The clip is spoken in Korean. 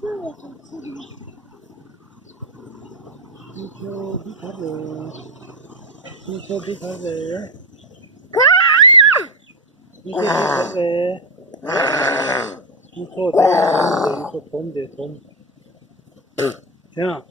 그거 좀 보일게. 비켜비 가래. 비켜비 가래. 비켜비 가래. 비켜, 돈, 돈. 재현아.